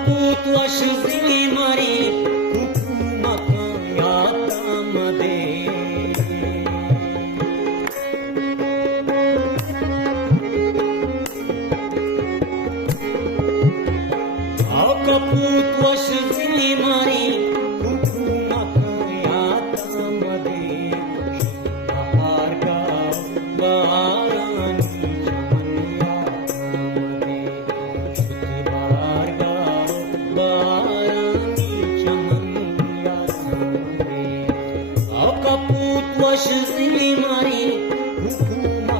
कपूत वशजी मारी हुकुमकायातामध्ये कपूत वशजी मारी हुकुमकायातामध्ये कपूत वशजी मारी हुकुमकायातामध्ये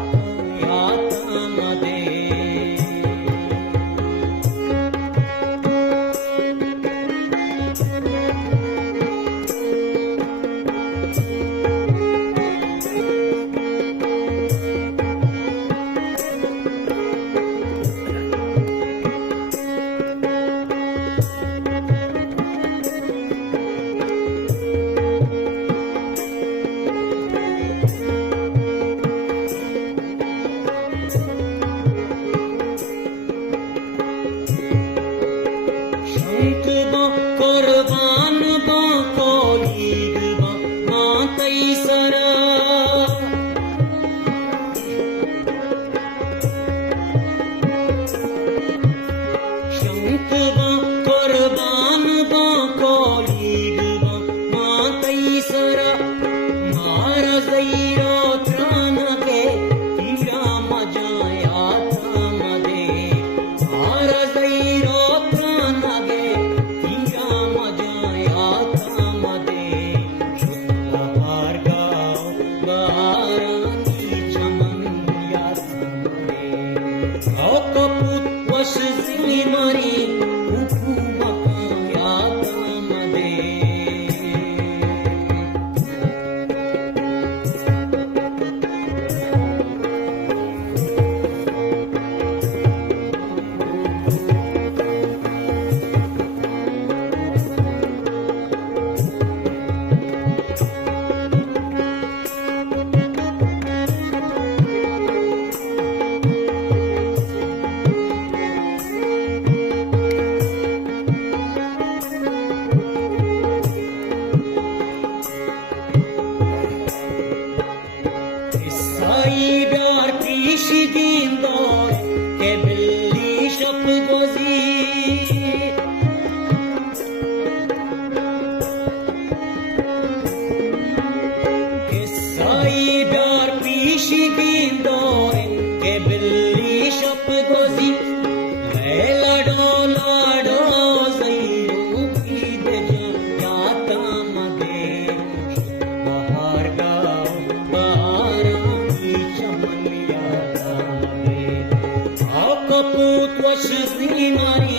कुर्बान कोलीग मातई सरा शंख कुर्बान कोलीग मातई सरा मार जैरो त्राण के तीरा मजायातामध्ये मार जैरो त्राण के कपूत वशजी मारी हुकुमकायातामध्ये Saibiyar pişi dindar ke billi şap gozi Saibiyar pişi dindar ke billi şap gozi lado lado zairu pide jayaataमध्ये bahar gav कपूत वशजी मारी